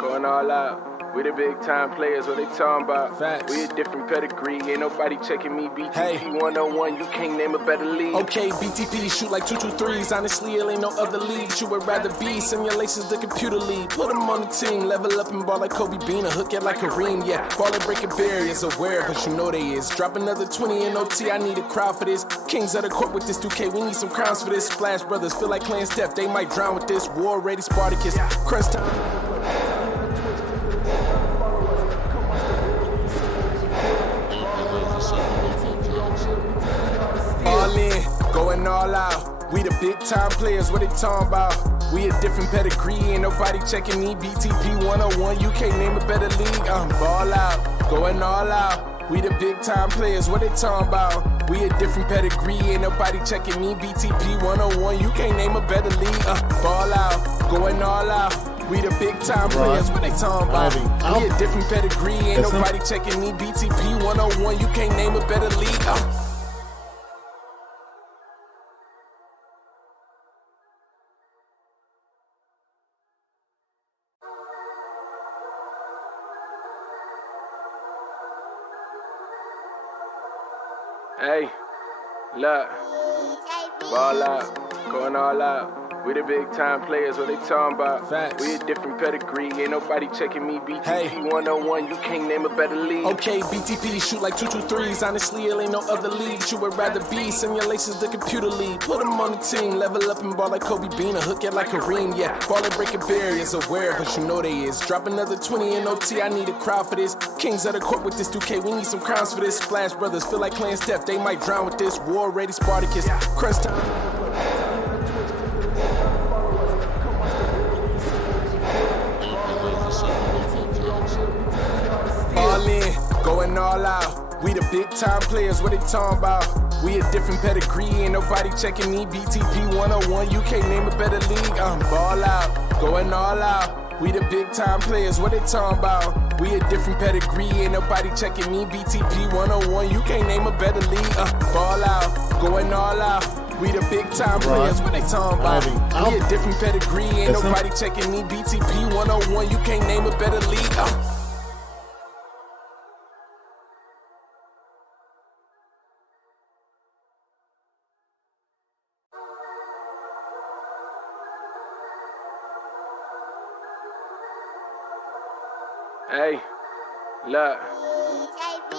going all out. We the big time players, what they talking about? Facts. We a different pedigree, ain't nobody checking me. BTP Hey. 101, you can't name a better league. Okay, BTP shoot like 2-2-3s. Honestly, it ain't no other league you would rather be. Simulations, the computer league. Put them on the team, level up and ball like Kobe Bean, a hook it like Kareem. Yeah, ball and breaking barriers, aware, but you know they is. Drop another 20 in OT, I need a crowd for this. Kings of the court with this 2K, we need some crowns for this. Splash Brothers feel like playing Steph, they might drown with this. War ready Spartacus, crunch time. All in, going all out. We the big time players, what they talking about? We a different pedigree, ain't nobody checking me. BTP 101, you can't name a better league. Ball out, going all out. We the big time players, what they talking about? We a different pedigree, ain't nobody checking me. BTP 101, you can't name a better league. Ball out, going all out. We the big time players, what they talking about? We a different pedigree, ain't nobody checking me. BTP 101, you can't name a better league. Hey, look, ball out, going all out. We the big time players, what they talking about? Facts. We a different pedigree, ain't nobody checking me. BTP Hey. 101, you can't name a better league. Okay, BTP shoot like 2-2-3s. Honestly, it ain't no other league you would rather be. Simulations, the computer league. Put them on the team, level up and ball like Kobe Bean, a hook it like Kareem. Yeah, ball and breaking barriers, aware, but you know they is. Drop another 20 in OT, I need a crowd for this. Kings of the court with this 2K, we need some crowns for this. Splash Brothers feel like playing Steph, they might drown with this. War ready Spartacus, crunch time. All in, going all out. We the big time players, what they talking about? We a different pedigree, ain't nobody checking me. BTP 101, you can't name a better league. Ball out, going all out. We the big time players, what they talking about? We a different pedigree, ain't nobody checking me. BTP 101, you can't name a better league. Ball out, going all out. We the big time players, what they talking about? We a different pedigree, ain't nobody checking me. BTP 101, you can't name a better league. Hey, look,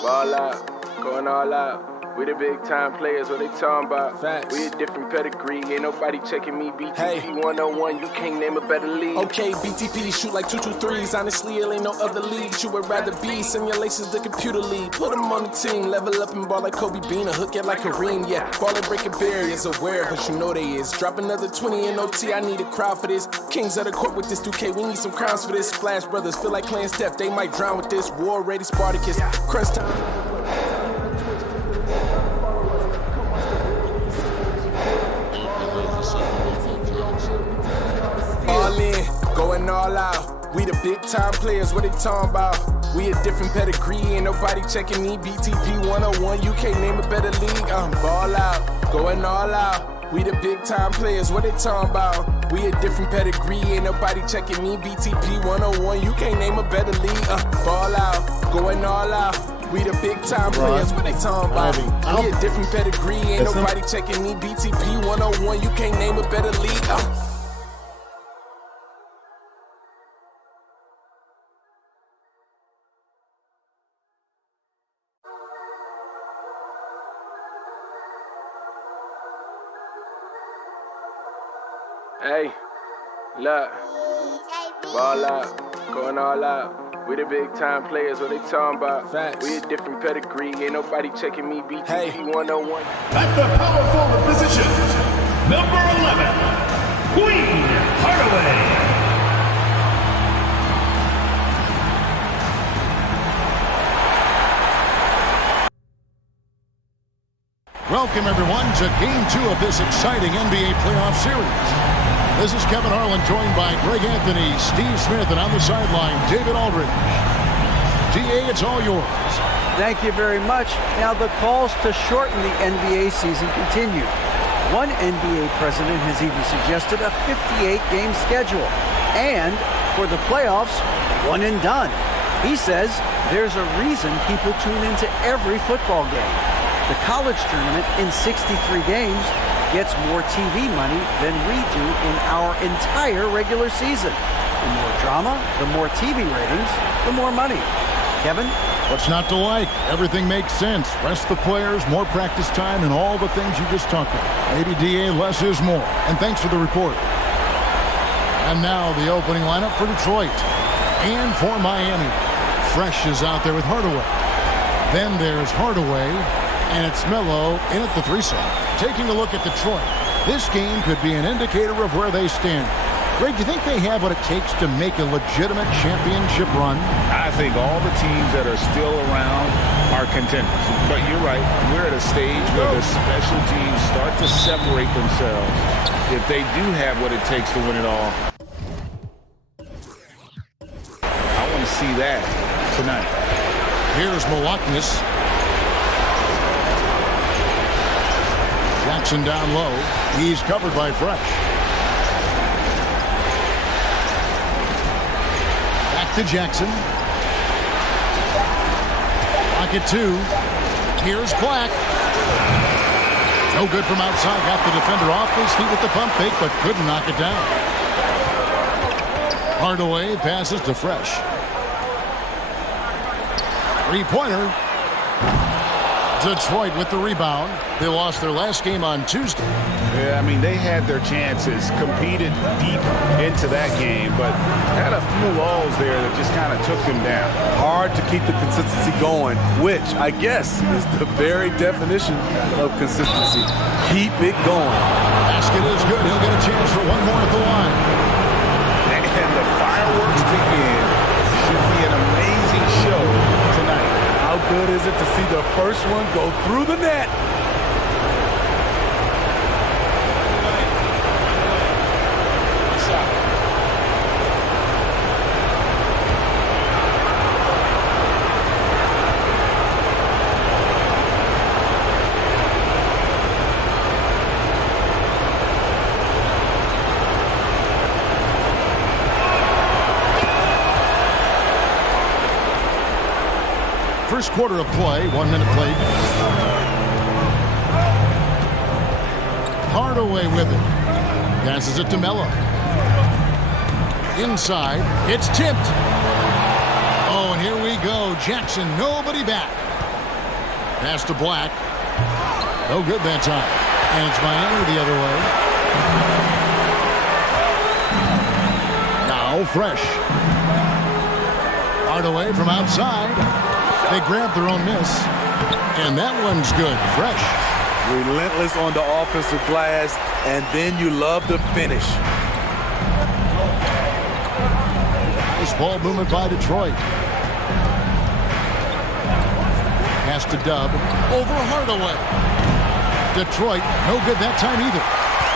ball out, going all out. We the big time players, what they talking about? Facts. We a different pedigree, ain't nobody checking me. BTP Hey. 101, you can't name a better league. Okay, BTP shoot like 2-2-3s. Honestly, it ain't no other league you would rather be. Simulations, the computer league. Put them on the team, level up and ball like Kobe Bean, a hook it like Kareem. Yeah, ball and breaking barriers, aware, but you know they is. Drop another 20 in OT, I need a crowd for this. Kings of the court with this 2K, we need some crowns for this. Splash Brothers feel like playing Steph, they might drown with this. War ready Spartacus, crunch time. All in, going all out. We the big time players, what they talking about? We a different pedigree, ain't nobody checking me. BTP 101, you can't name a better league. Ball out, going all out. We the big time players, what they talking about? We a different pedigree, ain't nobody checking me. BTP 101, you can't name a better league. Ball out, going all out. We the big time players, what they talking about? We a different pedigree, ain't nobody checking me. BTP 101, you can't name a better league. Hey, look, ball out, going all out. We the big time players, what they talking about? Facts. We a different pedigree, ain't nobody checking me. BTP Hey. 101. At the power forward position, number 11, Queen Hardaway. Welcome, everyone, to Game 2 of this exciting NBA playoff series. This is Kevin Harlan, joined by Greg Anthony, Steve Smith, and on the sideline, David Aldridge. DA, it's all yours. Thank you very much. Now, the calls to shorten the NBA season continue. One NBA president has even suggested a 58-game schedule. And for the playoffs, one and done. He says there's a reason people tune into every football game. The college tournament in 63 games gets more TV money than we do in our entire regular season. The more drama, the more TV ratings, the more money. Kevin? What's not to like? Everything makes sense. Rest the players, more practice time, and all the things you just talked about. Maybe DA, less is more. And thanks for the report. And now the opening lineup for Detroit. And for Miami. Fresh is out there with Hardaway. Then there's Hardaway, and it's Melo in at the 3 slot. Taking a look at Detroit. This game could be an indicator of where they stand. Greg, do you think they have what it takes to make a legitimate championship run? I think all the teams that are still around are contenders. But you're right. We're at a stage where the special teams start to separate themselves if they do have what it takes to win it all. I want to see that tonight. Here's Milwaukee. Jackson down low. He's covered by Fresh. To Jackson. Pocket 2. Here's Black. No good from outside. Got the defender off his feet with the pump fake, but couldn't knock it down. Hardaway passes to Fresh. 3-pointer. Detroit with the rebound. They lost their last game on Tuesday. Yeah, I mean, they had their chances, competed deep into that game, but had a few lulls there that just kind of took them down. Hard to keep the consistency going, which I guess is the very definition of consistency. Keep it going. Basket is good. He'll get a chance for one more at the line. And the fireworks begin. Should be an amazing show tonight. How good is it to see the first one go through the net? First quarter of play, 1 minute played. Hardaway with it. Passes it to Melo. Inside, it's tipped. Oh, and here we go. Jackson, nobody back. Pass to Black. No good that time. And it's Miami the other way. Now Fresh. Hardaway from outside. They grab their own miss, and that one's good. Fresh. Relentless on the offensive glass, and then you love the finish. Nice ball movement by Detroit. Pass to Dub. Over Hardaway. Detroit, no good that time either.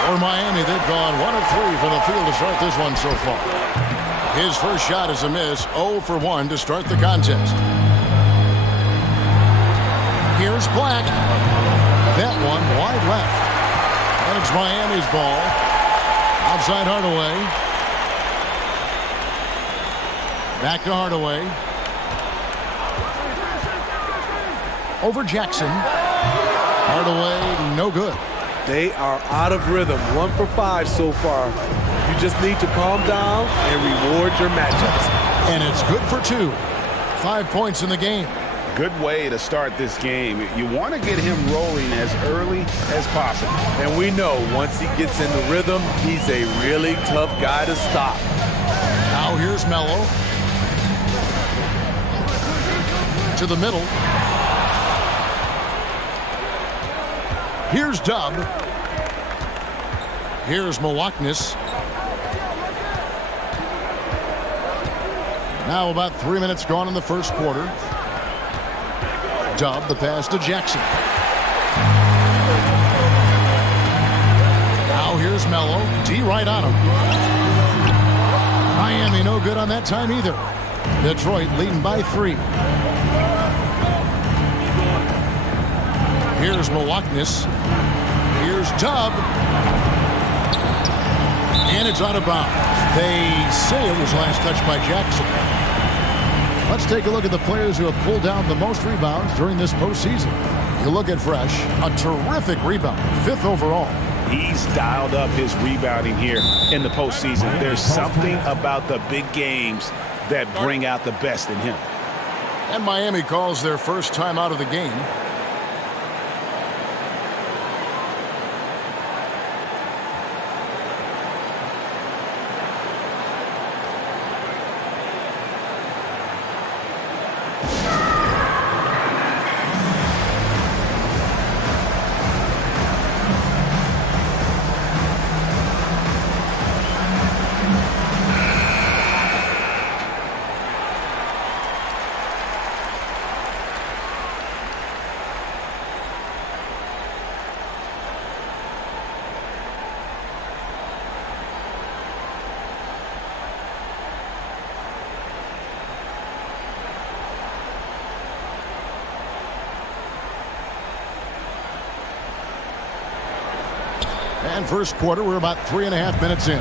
For Miami, they've gone 1 of 3 for the field to start this one so far. His first shot is a miss, 0 for 1 to start the contest. Here's Black. That one wide left. And it's Miami's ball. Outside Hardaway. Back to Hardaway. Over Jackson. Hardaway, no good. They are out of rhythm. 1 for 5 so far. You just need to calm down and reward your matchups. And it's good for 2. 5 points in the game. Good way to start this game. You want to get him rolling as early as possible. And we know once he gets in the rhythm, he's a really tough guy to stop. Now here's Melo. To the middle. Here's Dub. Here's Milwaukee. Now about 3 minutes gone in the first quarter. Dub, the pass to Jackson. Now here's Melo. D right on him. Miami no good on that time either. Detroit leading by 3. Here's Milwaukee. Here's Dub. And it's out of bounds. They say it was last touched by Jackson. Let's take a look at the players who have pulled down the most rebounds during this postseason. You look at Fresh, a terrific rebound, 5th overall. He's dialed up his rebounding here in the postseason. There's something about the big games that bring out the best in him. And Miami calls their first time out of the game. And first quarter, we're about 3.5 minutes in.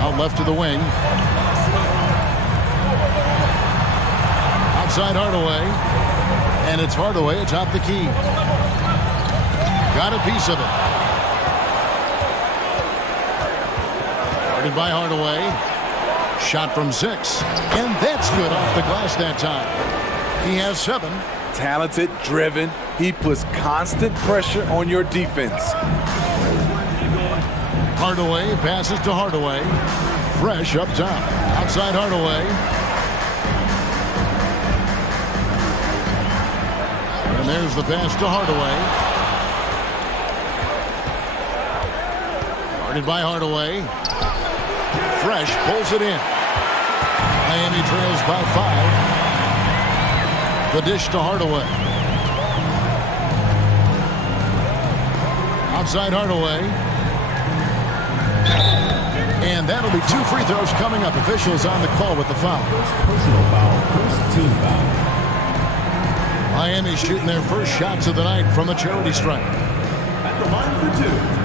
Out left to the wing. Outside Hardaway. And it's Hardaway atop the key. Got a piece of it. Guarded by Hardaway. Shot from 6. And that's good off the glass that time. He has 7. Talented, driven. He puts constant pressure on your defense. Hardaway passes to Hardaway. Fresh up top. Outside Hardaway. And there's the pass to Hardaway. Guarded by Hardaway. Fresh pulls it in. Miami trails by 5. The dish to Hardaway. Outside Hardaway. And that'll be 2 free throws coming up. Officials on the call with the foul. Personal foul, first team foul. Miami shooting their first shots of the night from the charity stripe. At the line for 2.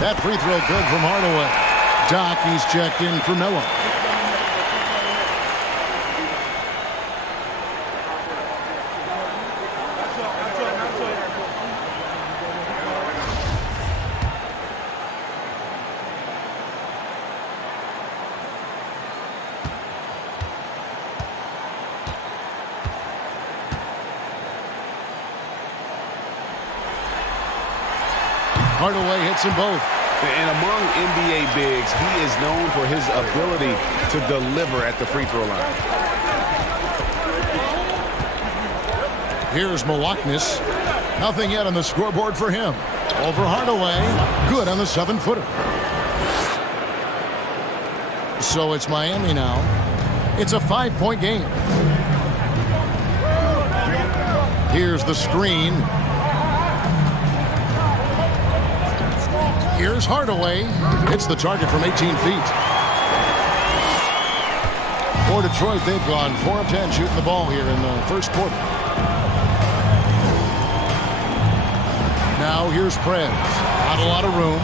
That free throw good from Hardaway. Doc, he's checked in for Miller. Hardaway hits them both. And among NBA bigs, he is known for his ability to deliver at the free throw line. Here's Malaknis. Nothing yet on the scoreboard for him. Over Hardaway. Good on the 7-footer. So it's Miami now. It's a 5-point game. Here's the screen. Here's Hardaway. Hits the target from 18 feet. For Detroit, they've gone 4 of 10 shooting the ball here in the first quarter. Now here's Prez. Not a lot of room.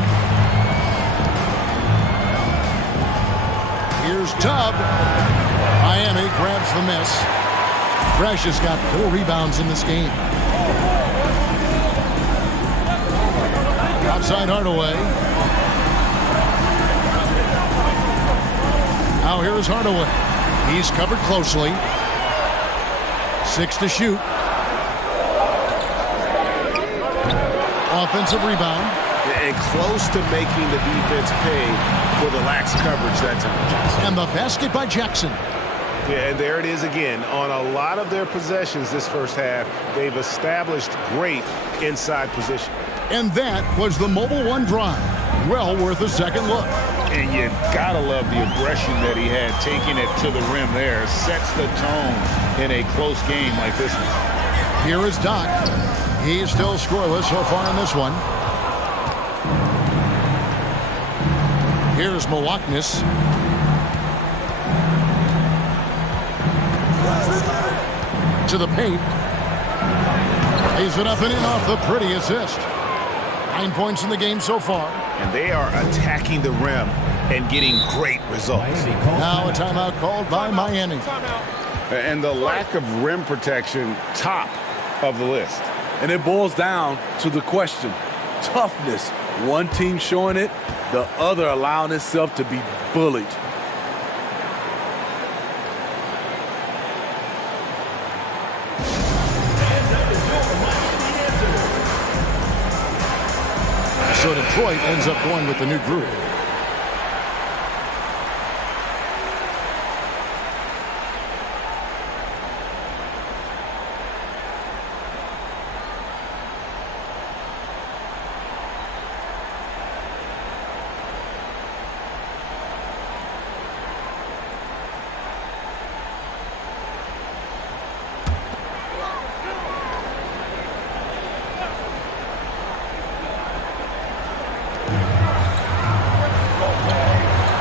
Here's Tubb. Miami grabs the miss. Fresh has got 4 rebounds in this game. Outside Hardaway. Now here's Hardaway. He's covered closely. 6 to shoot. Offensive rebound. And close to making the defense pay for the lax coverage that time. And the basket by Jackson. Yeah, and there it is again. On a lot of their possessions this first half, they've established great inside position. And that was the Mobile One drive. Well worth a second look. And you gotta love the aggression that he had, taking it to the rim there. Sets the tone in a close game like this one. Here is Doc. He's still scoreless so far in this one. Here's Milwaukee. To the paint. Lays it up and in off the pretty assist. 9 points in the game so far. And they are attacking the rim and getting great results. Now a timeout called by Miami. And the lack of rim protection, top of the list. And it boils down to the question. Toughness. One team showing it, the other allowing itself to be bullied. So Detroit ends up going with the new group.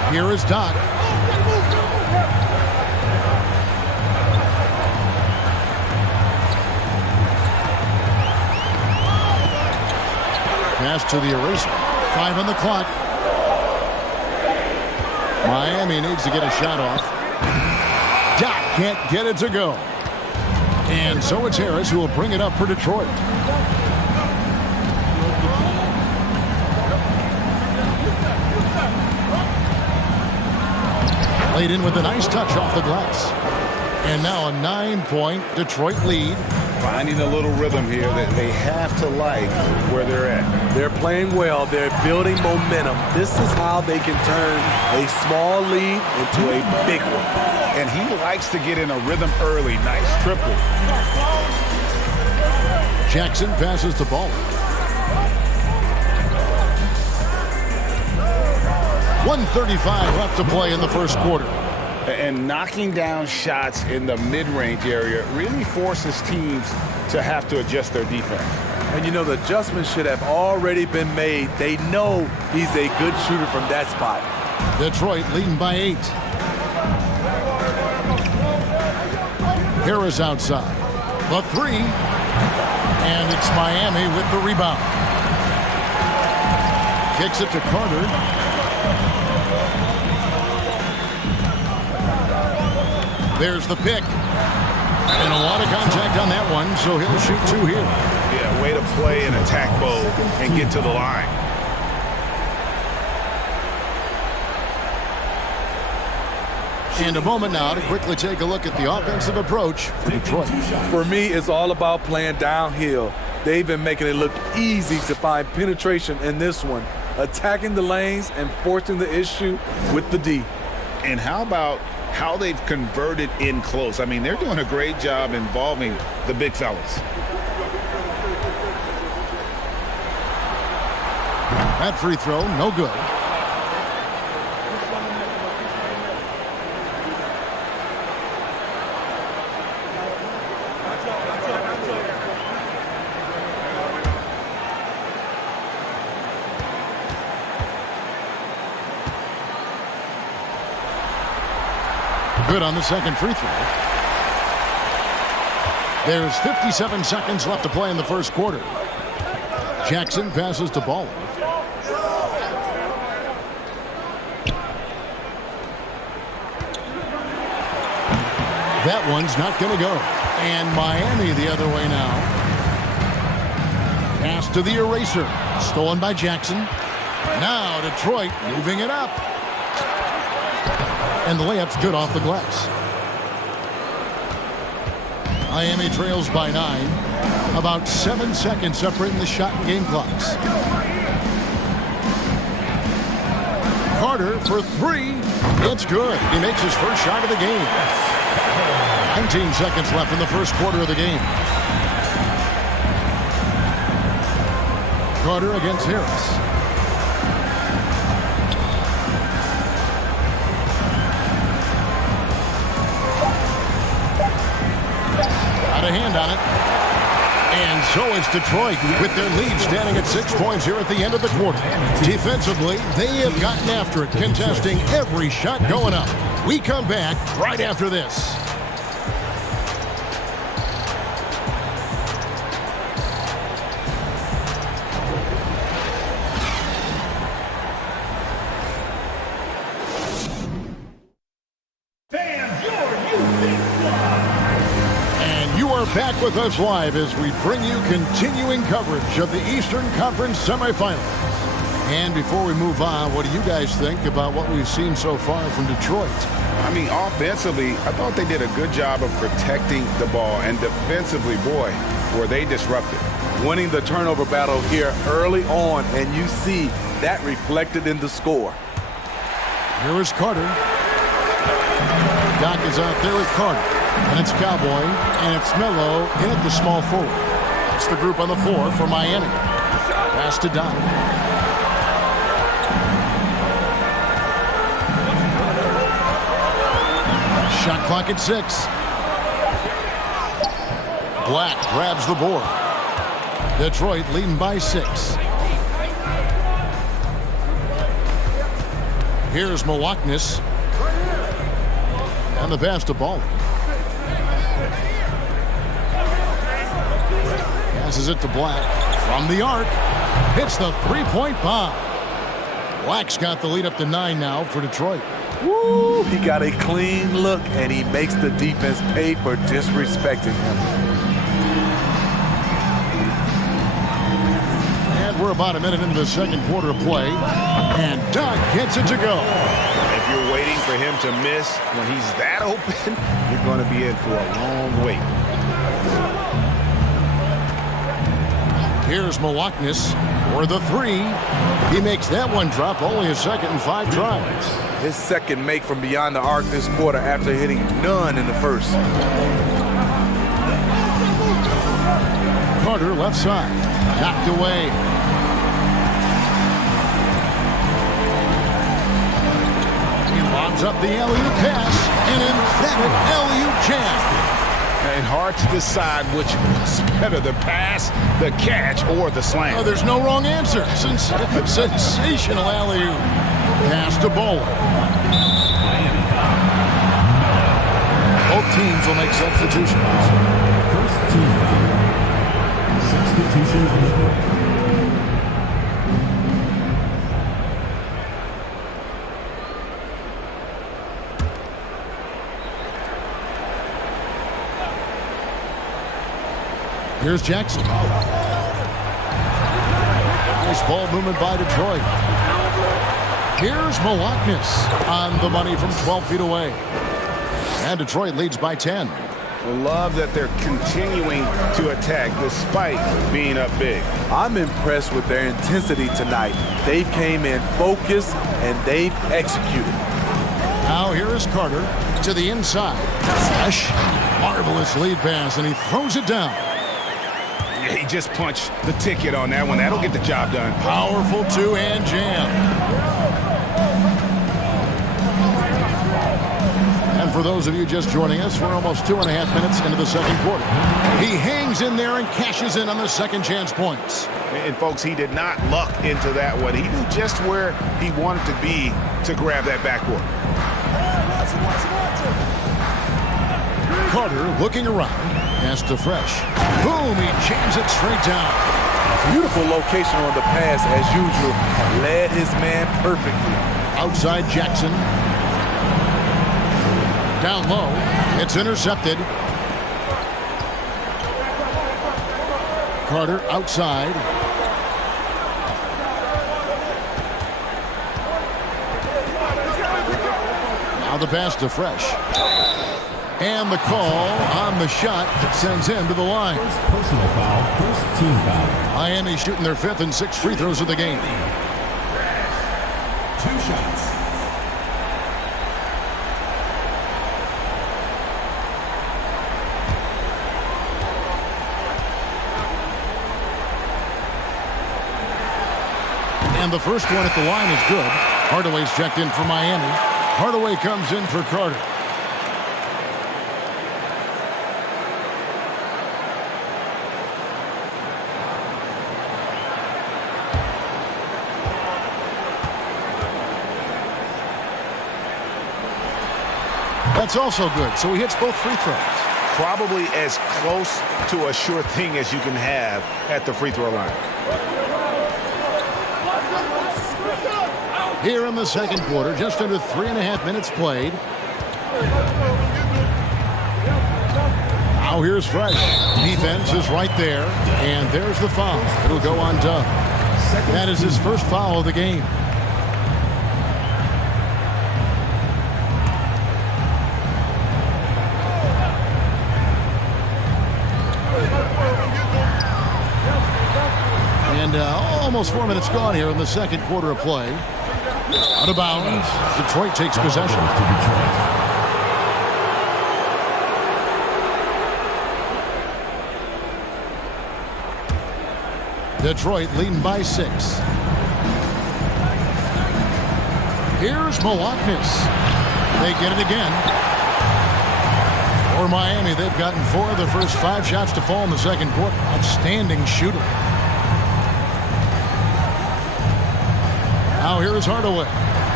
Here is Doc. Pass to the eraser. 5 on the clock. Miami needs to get a shot off. Doc can't get it to go. And so it's Harris who will bring it up for Detroit. Laid in with a nice touch off the glass. And now a 9-point Detroit lead. Finding a little rhythm here that they have to like where they're at. They're playing well. They're building momentum. This is how they can turn a small lead into a big one. And he likes to get in a rhythm early. Nice triple. Jackson passes the ball. 1:35 left to play in the first quarter. And knocking down shots in the mid-range area really forces teams to have to adjust their defense. And you know, the adjustments should have already been made. They know he's a good shooter from that spot. Detroit leading by 8. Harris outside. The 3. And it's Miami with the rebound. Kicks it to Carter. There's the pick. And a lot of contact on that one, so he'll shoot 2 here. Yeah, way to play an attack mode and get to the line. And a moment now to quickly take a look at the offensive approach for Detroit. For me, it's all about playing downhill. They've been making it look easy to find penetration in this one, attacking the lanes and forcing the issue with the D. And how about how they've converted in close? I mean, they're doing a great job involving the big fellas. That free throw, no good. Good on the second free throw. There's 57 seconds left to play in the first quarter. Jackson passes to Baller. That one's not going to go. And Miami the other way now. Pass to the eraser. Stolen by Jackson. Now Detroit moving it up. And the layup's good off the glass. Miami trails by 9. About 7 seconds separating the shot and game clocks. Carter for 3. It's good. He makes his first shot of the game. 19 seconds left in the first quarter of the game. Carter against Harris. Got a hand on it. And so is Detroit with their lead standing at 6 points here at the end of the quarter. Defensively, they have gotten after it, contesting every shot going up. We come back right after this. Back with us live as we bring you continuing coverage of the Eastern Conference semifinals. And before we move on, what do you guys think about what we've seen so far from Detroit? I mean, offensively, I thought they did a good job of protecting the ball. And defensively, boy, were they disruptive. Winning the turnover battle here early on, and you see that reflected in the score. Here is Carter. Doc is out there with Carter. And it's Cowboy, and it's Melo in at the small forward. It's the group on the floor for Miami. Pass to Doc. Shot clock at 6. Black grabs the board. Detroit leading by 6. Here's Milwaukee. And the pass to Ball. Passes it to Black from the arc. Hits the three-point bomb. Black's got the lead up to 9 now for Detroit. Woo! He got a clean look, and he makes the defense pay for disrespecting him. And we're about a minute into the second quarter of play. And Doug gets it to go. If you're waiting for him to miss when he's that open, you're going to be in for a long wait. Here's Milwaukee for the 3. He makes that one drop, only a second and 5 tries. His second make from beyond the arc this quarter after hitting none in the first. Carter left side, knocked away. He lobs up the alley-oop pass, an emphatic alley-oop jam. And hard to decide which was better, the pass, the catch, or the slam. Oh, there's no wrong answer. Sensational alley-oop. Pass to Bowler. Both teams will make substitutions. First team. Substitution. Here's Jackson. Nice ball movement by Detroit. Here's Milwaukee on the money from 12 feet away. And Detroit leads by 10. Love that they're continuing to attack despite being up big. I'm impressed with their intensity tonight. They came in focused and they've executed. Now here is Carter to the inside. Fresh, marvelous lead pass, and he throws it down. He just punched the ticket on that one. That'll get the job done. Powerful two-hand jam. And for those of you just joining us, we're almost 2.5 minutes into the second quarter. He hangs in there and cashes in on the second chance points. And folks, he did not luck into that one. He knew just where he wanted to be to grab that backboard. Carter looking around. Pass to Fresh. Boom, he jams it straight down. Beautiful location on the pass as usual. Led his man perfectly. Outside Jackson. Down low. It's intercepted. Carter outside. Now the pass to Fresh. And the call on the shot sends him to the line. First personal foul, first team foul. Miami shooting their 5th and 6th free throws of the game. 2 shots. And the first one at the line is good. Hardaway's checked in for Miami. Hardaway comes in for Carter. That's also good. So he hits both free throws. Probably as close to a sure thing as you can have at the free throw line. Here in the second quarter, just under 3.5 minutes played. Now here's Fresh. Defense is right there, and there's the foul. It'll go on Dub. That is his first foul of the game. And almost 4 minutes gone here in the second quarter of play. Out of bounds. Detroit takes possession. Detroit leading by 6. Here's Malaknis. They get it again. For Miami, they've gotten 4 of their first 5 shots to fall in the second quarter. Outstanding shooter. Now here is Hardaway.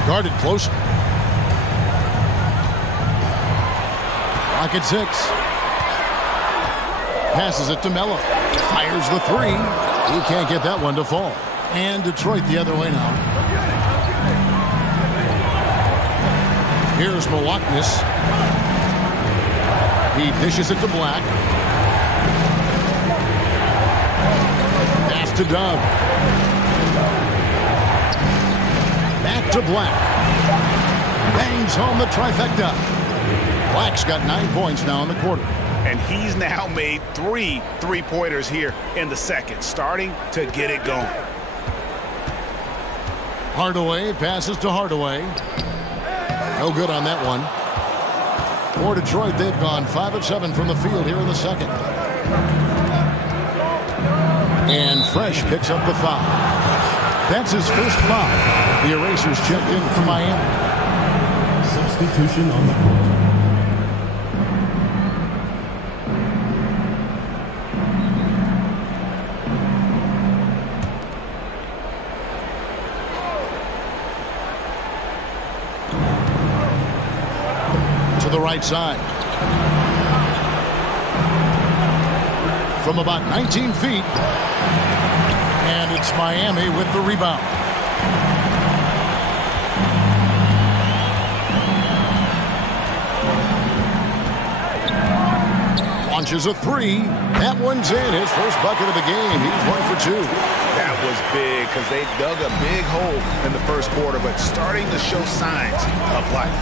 Guarded closely. Clock at 6. Passes it to Melo. Fires the 3. He can't get that one to fall. And Detroit the other way now. Here's Malaknis. He dishes it to Black. Pass to Dub. Back to Black. Bangs home the trifecta. Black's got 9 points now in the quarter. And he's now made 3 three-pointers here in the second, starting to get it going. Hardaway passes to Hardaway. No good on that one. For Detroit, they've gone 5 of 7 from the field here in the second. And Fresh picks up the foul. That's his first foul. The Erasers checked in for Miami. Substitution on the court. The right side. From about 19 feet. And it's Miami with the rebound. Launches a 3. That one's in. His first bucket of the game. He's 1 for 2. That was big because they dug a big hole in the first quarter, but starting to show signs of life.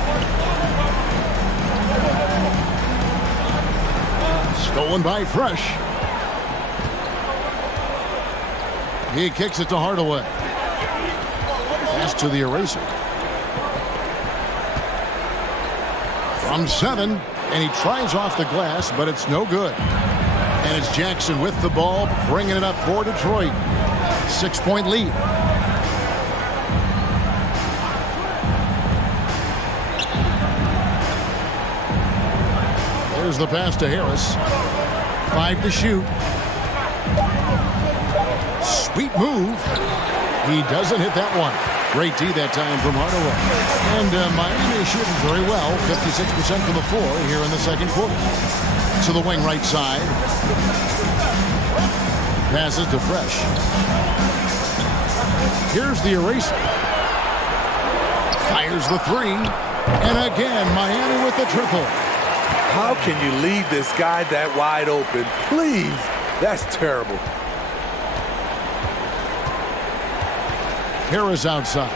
Stolen by Fresh. He kicks it to Hardaway. Pass to the Eraser. From 7, and he tries off the glass, but it's no good. And it's Jackson with the ball, bringing it up for Detroit. 6-point lead. There's the pass to Harris. 5 to shoot. Sweet move. He doesn't hit that one. Great D that time from Hardaway. And Miami is shooting very well. 56% from the floor here in the second quarter. To the wing right side. Passes to Fresh. Here's the Eraser. Fires the 3. And again, Miami with the triple. How can you leave this guy that wide open? Please. That's terrible. Harris outside.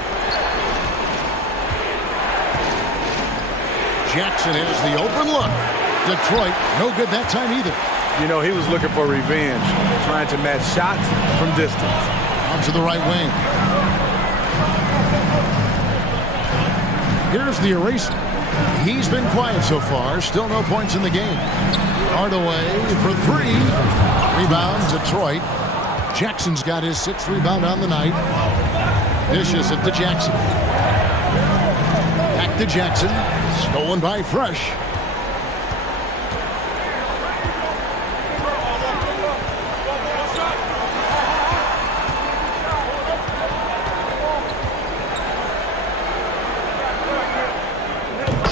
Jackson has the open look. Detroit, no good that time either. You know, he was looking for revenge, trying to match shots from distance. On to the right wing. Here's the Eraser. He's been quiet so far. Still no points in the game. Hardaway for 3. Rebound, Detroit. Jackson's got his 6th rebound on the night. Dishes it to Jackson. Back to Jackson. Stolen by Fresh.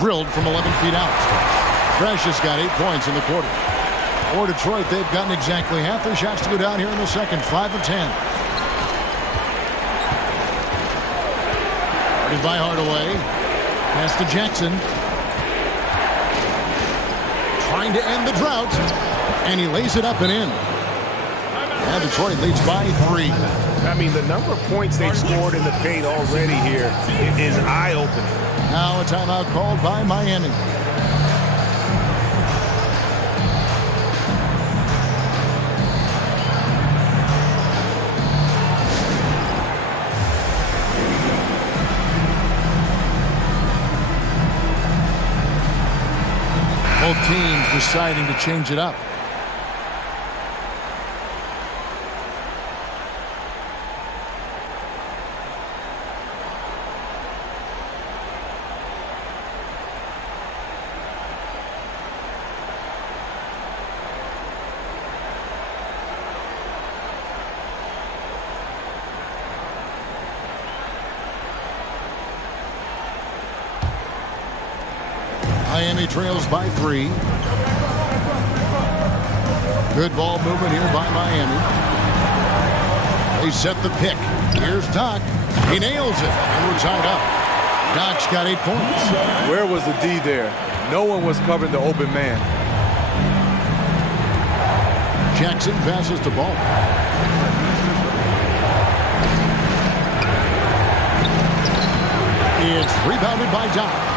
drilled from 11 feet out. Fresh has got 8 points in the quarter. For Detroit, they've gotten exactly half their shots to go down here in the second, 5 of 10. Guarded by Hardaway. Pass to Jackson. Trying to end the drought. And he lays it up and in. And Detroit leads by 3. I mean, the number of points they've scored in the paint already here is eye-opening. Now a timeout called by Miami. Both teams deciding to change it up. Miami trails by 3. Good ball movement here by Miami. They set the pick. Here's Doc. He nails it, and we're tied up. Doc's got 8 points. Where was the D there? No one was covering the open man. Jackson passes to Ball. It's rebounded by Doc.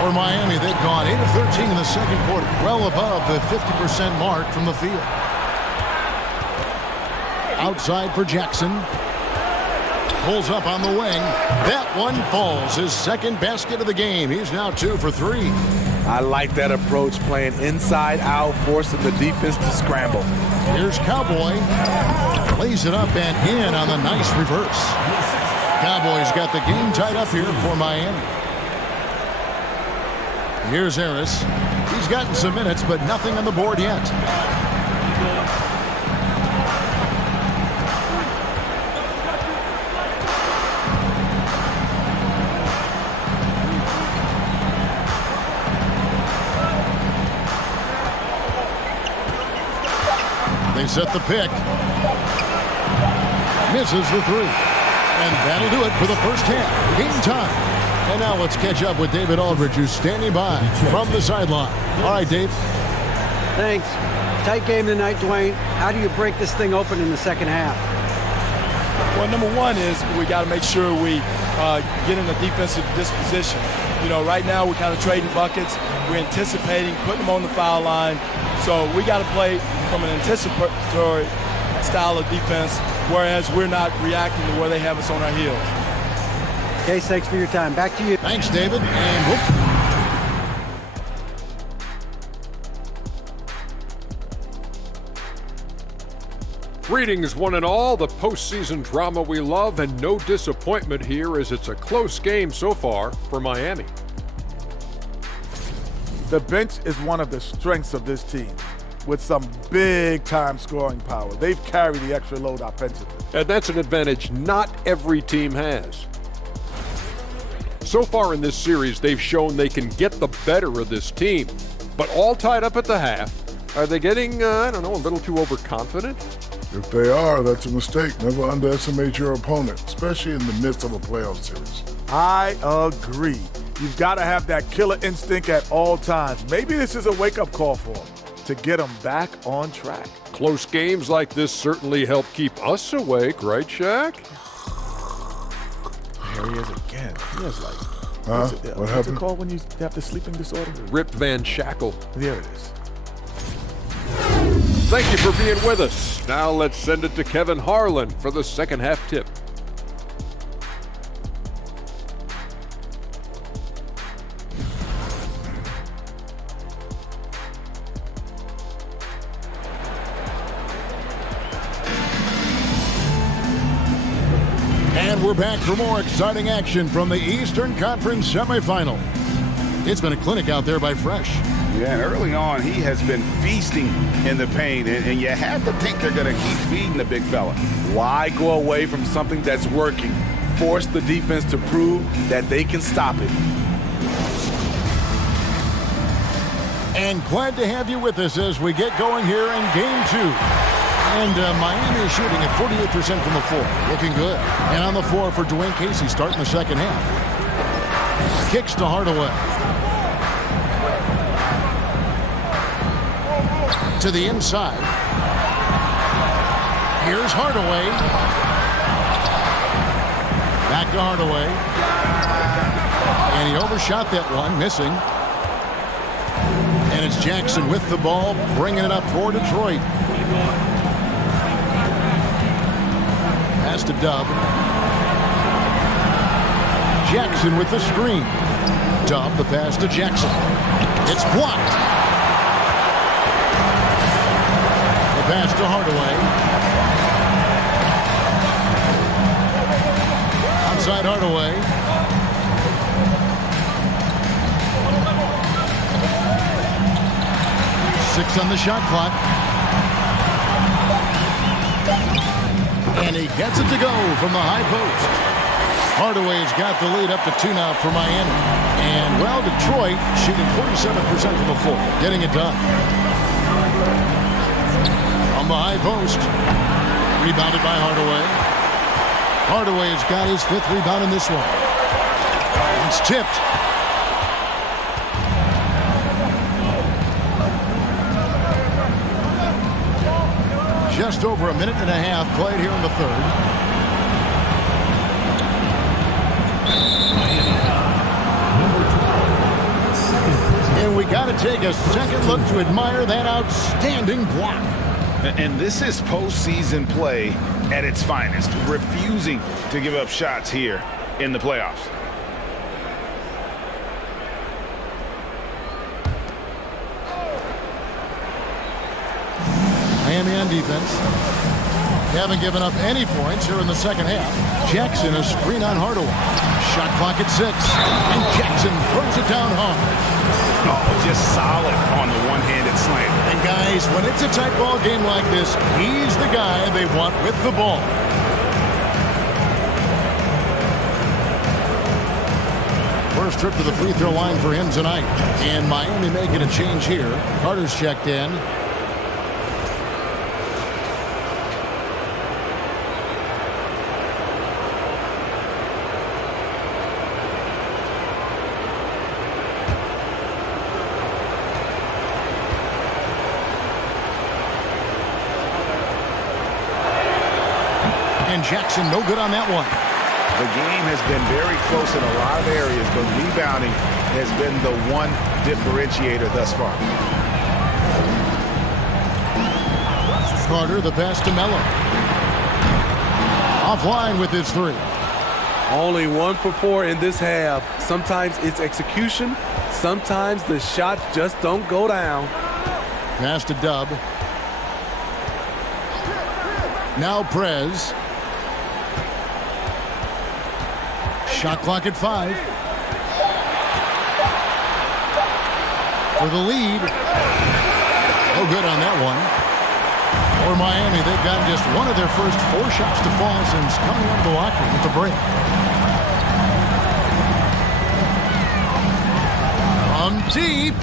For Miami, they've gone 8 of 13 in the second quarter, well above the 50% mark from the field. Outside for Jackson. Pulls up on the wing. That one falls. His second basket of the game. He's now 2 for 3. I like that approach, playing inside out, forcing the defense to scramble. Here's Cowboy. Lays it up and in on the nice reverse. Cowboys got the game tied up here for Miami. Here's Harris. He's gotten some minutes, but nothing on the board yet. They set the pick. Misses the 3. And that'll do it for the first half. Game time. And now let's catch up with David Aldridge, who's standing by from the sideline. All right, Dave. Thanks. Tight game tonight, Dwayne. How do you break this thing open in the second half? Well, number one is we got to make sure we get in a defensive disposition. You know, right now we're kind of trading buckets. We're anticipating, putting them on the foul line. So we got to play from an anticipatory style of defense, whereas we're not reacting to where they have us on our heels. Case, thanks for your time. Back to you. Thanks, David. And whoop. Greetings, one and all. The postseason drama we love, and no disappointment here as it's a close game so far for Miami. The bench is one of the strengths of this team, with some big-time scoring power. They've carried the extra load offensively. And that's an advantage not every team has. So far in this series, they've shown they can get the better of this team. But all tied up at the half, are they getting, a little too overconfident? If they are, that's a mistake. Never underestimate your opponent, especially in the midst of a playoff series. I agree. You've got to have that killer instinct at all times. Maybe this is a wake-up call for them to get them back on track. Close games like this certainly help keep us awake, right, Shaq? There he is again. He has What what's happened? it called when you have the sleeping disorder? Rip Van Shackle. There it is. Thank you for being with us. Now let's send it to Kevin Harlan for the second half tip. And we're back for more exciting action from the Eastern Conference semifinal. It's been a clinic out there by Fresh. Yeah, and early on, he has been feasting in the paint, and you have to think they're going to keep feeding the big fella. Why go away from something that's working? Force the defense to prove that they can stop it. And glad to have you with us as we get going here in Game 2. And Miami is shooting at 48% from the floor. Looking good. And on the floor for Dwayne Casey starting the second half. Kicks to Hardaway. To the inside. Here's Hardaway. Back to Hardaway. And he overshot that one, missing. And it's Jackson with the ball, bringing it up for Detroit. Pass to Dub. Jackson with the screen. Dub, the pass to Jackson. It's blocked. The pass to Hardaway. Outside Hardaway. Six on the shot clock. And he gets it to go from the high post. Hardaway's got the lead up to 2 now for Miami. And, well, Detroit shooting 47% from the floor, getting it done. On the high post. Rebounded by Hardaway. Hardaway's got his 5th rebound in this one. It's tipped. Just over a minute and a half played here in the third. And we got to take a second look to admire that outstanding block. And this is postseason play at its finest, refusing to give up shots here in the playoffs. Miami on defense. They haven't given up any points here in the second half. Jackson, a screen on Hardaway. Shot clock at 6. And Jackson throws it down hard. Oh, just solid on the one-handed slam. And guys, when it's a tight ball game like this, he's the guy they want with the ball. First trip to the free throw line for him tonight. And Miami making a change here. Carter's checked in. Jackson no good on that one. The game has been very close in a lot of areas, but rebounding has been the one differentiator thus far. Carter, the pass to Melo. Offline with his 3. Only 1 for 4 in this half. Sometimes it's execution. Sometimes the shots just don't go down. Pass to Dub. Now Prez. Shot clock at 5. For the lead. Oh, good on that one. For Miami, they've gotten just one of their first 4 shots to fall since coming out of the locker room at the break. From deep.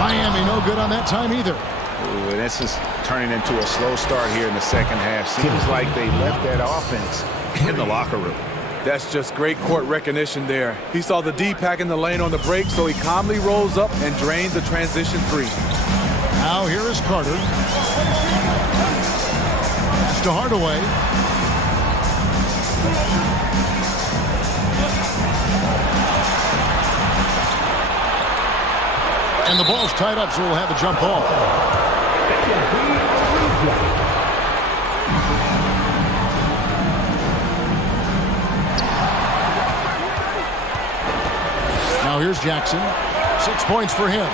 Miami no good on that time either. Ooh, and this is turning into a slow start here in the second half. Seems like they left that offense in the locker room. That's just great court recognition there. He saw the D pack in the lane on the break, so he calmly rolls up and drained the transition 3. Now here is Carter. Pass to Hardaway. And the ball's tied up, so we'll have a jump ball. Now here's Jackson. 6 points for him.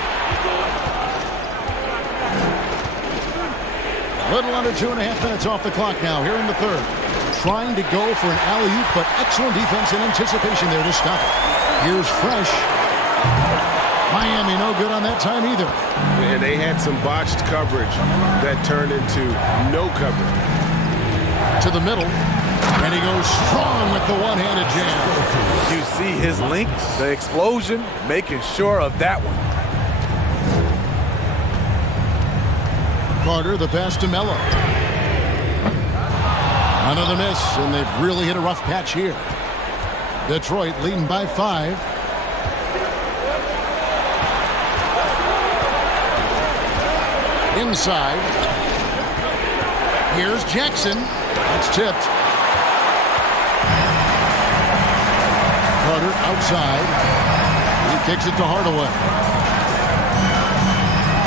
A little under 2.5 minutes off the clock now here in the third. Trying to go for an alley-oop, but excellent defense and anticipation there to stop it. Here's Fresh. Miami no good on that time either. Yeah, they had some botched coverage that turned into no coverage. To the middle. And he goes strong with the one-handed jam. You see his length, the explosion, making sure of that one. Carter, the pass to Mello. Another miss, and they've really hit a rough patch here. Detroit leading by 5. Inside. Here's Jackson. It's tipped. Carter outside. He kicks it to Hardaway.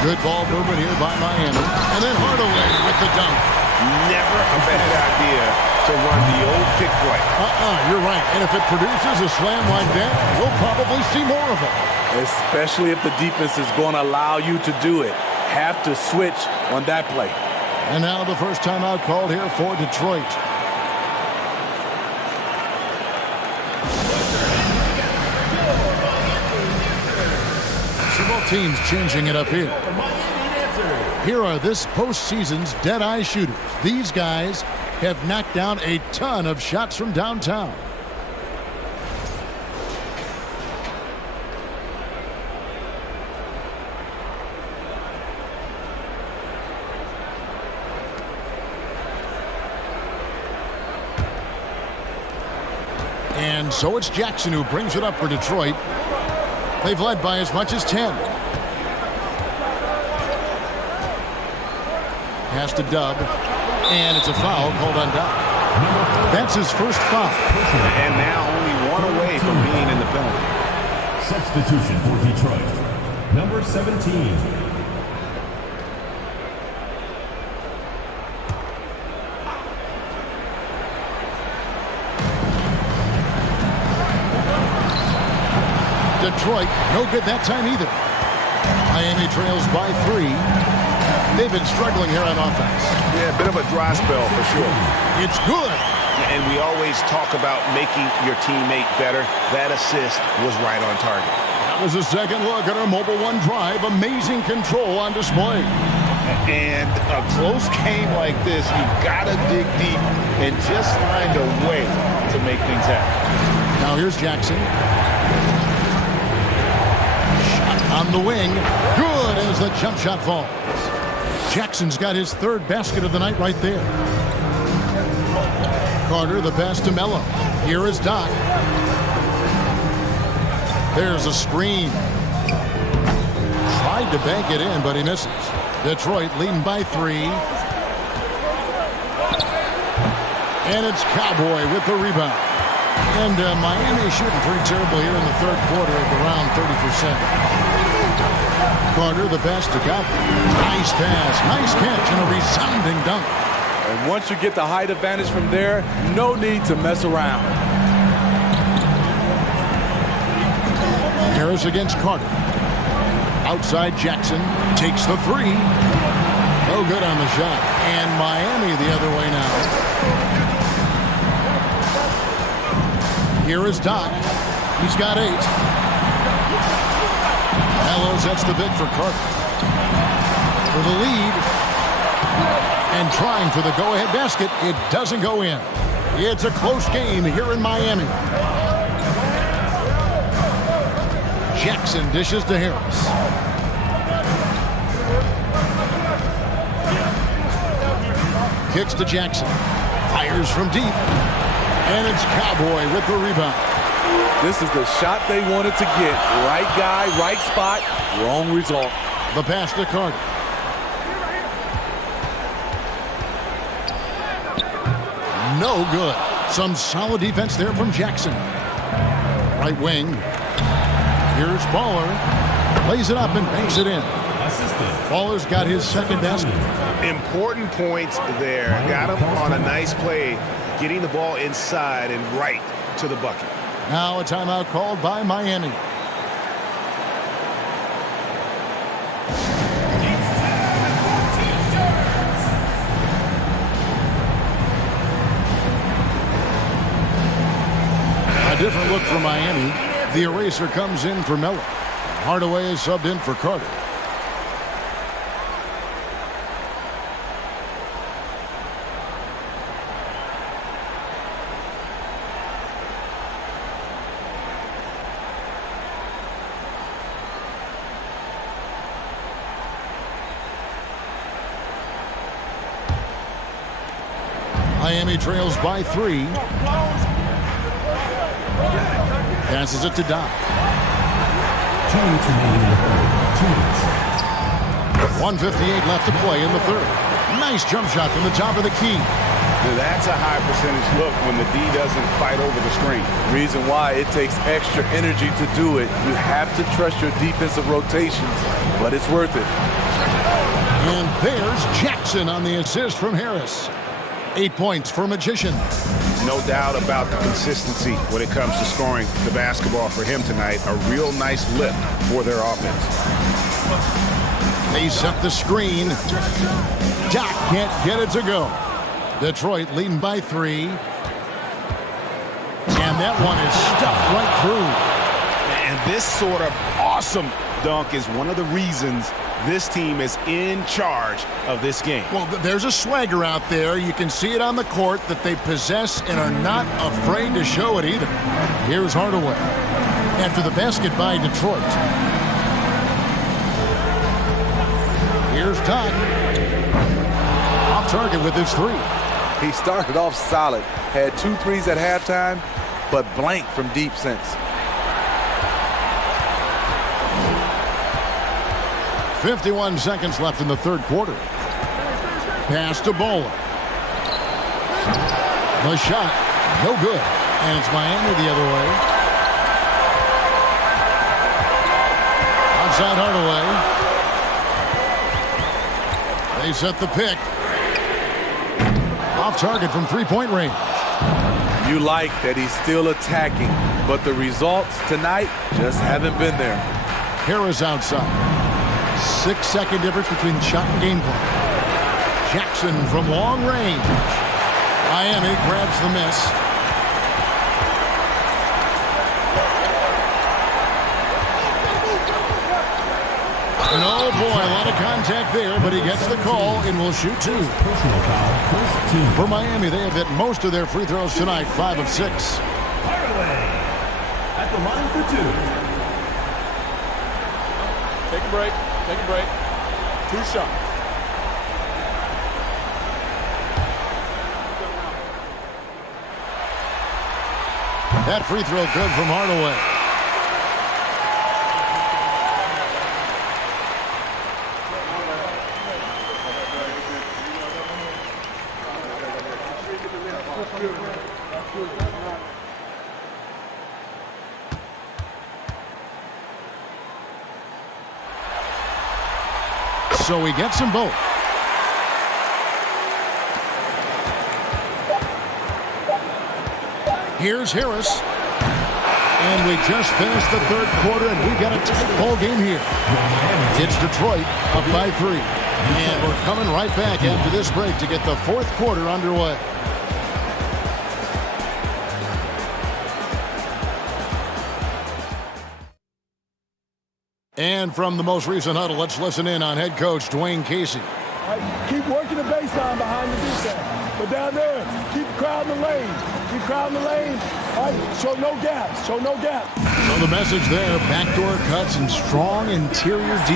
Good ball movement here by Miami. And then Hardaway with the dunk. Never a bad idea to run the old pick play. You're right. And if it produces a slam like that, we'll probably see more of it. Especially if the defense is going to allow you to do it. Have to switch on that play. And now the first timeout called here for Detroit. So both teams changing it up here. Here are this postseason's dead-eye shooters. These guys have knocked down a ton of shots from downtown. And so it's Jackson who brings it up for Detroit. They've led by as much as 10. Pass to Dub. And it's a foul called on Dub. That's his first foul. And now only one away from being in the penalty. Substitution for Detroit. Number 17. Detroit, no good that time either. Miami trails by 3. They've been struggling here on offense. Yeah, a bit of a dry spell for sure. It's good. And we always talk about making your teammate better. That assist was right on target. That was a second look at our Mobile One drive. Amazing control on display. And a close game like this, you've got to dig deep and just find a way to make things happen. Now here's Jackson. On the wing, good as the jump shot falls. Jackson's got his third basket of the night right there. Carter, the pass to Mello. Here is Doc. There's a screen. Tried to bank it in, but he misses. Detroit leading by 3. And it's Cowboy with the rebound. And Miami shooting pretty terrible here in the third quarter at around 30%. Carter, the pass to Cowboy. Nice pass, nice catch, and a resounding dunk. And once you get the height advantage from there, no need to mess around. Harris against Carter. Outside Jackson takes the 3. No good on the shot. And Miami the other way now. Here is Doc. He's got 8. Mello sets the big for Carter. For the lead. And trying for the go-ahead basket. It doesn't go in. It's a close game here in Miami. Jackson dishes to Harris. Kicks to Jackson. Fires from deep. And it's Cowboy with the rebound. This is the shot they wanted to get. Right guy, right spot, wrong result. The pass to Carter. No good. Some solid defense there from Jackson. Right wing. Here's Baller. Plays it up and banks it in. Baller's got his second basket. Important points there. Got him on a nice play, getting the ball inside and right to the bucket. Now a timeout called by Miami. A different look for Miami. The eraser comes in for Mello. Hardaway is subbed in for Carter. Miami trails by 3. Passes it to Doc. 1:58 left to play in the third. Nice jump shot from the top of the key. Now that's a high percentage look when the D doesn't fight over the screen. Reason why it takes extra energy to do it. You have to trust your defensive rotations, but it's worth it. And there's Jackson on the assist from Harris. 8 points for Magician. No doubt about the consistency when it comes to scoring the basketball for him tonight. A real nice lift for their offense. They set the screen. Doc can't get it to go. Detroit leading by 3. And that one is stuffed right through. And this sort of awesome dunk is one of the reasons this team is in charge of this game. Well, there's a swagger out there. You can see it on the court that they possess and are not afraid to show it either. Here's Hardaway after the basket by Detroit. Here's Doc. Off target with his 3. He started off solid, had 2 threes at halftime, but blank from deep since. 51 seconds left in the third quarter. Pass to Bowler. The shot, no good. And it's Miami the other way. Outside Hardaway. They set the pick. Off target from three-point range. You like that he's still attacking, but the results tonight just haven't been there. Harris outside. 6-second difference between shot and game clock. Jackson from long range. Miami grabs the miss. And oh boy, a lot of contact there, but he gets the call and will shoot 2. For Miami, they have hit most of their free throws tonight, 5 of 6. Hardaway at the line for 2. Take a break. Take a break. 2 shots. That free throw good from Hardaway. So he gets them both. Here's Harris. And we just finished the third quarter, and we've got a tight ball game here. It's Detroit up by 3. And we're coming right back after this break to get the fourth quarter underway. And from the most recent huddle, let's listen in on head coach Dwayne Casey. Keep working the baseline behind the defense. But down there, keep crowding the lane. Keep crowding the lane. All right, show no gaps. Show no gaps. So the message there, backdoor cuts and strong interior D.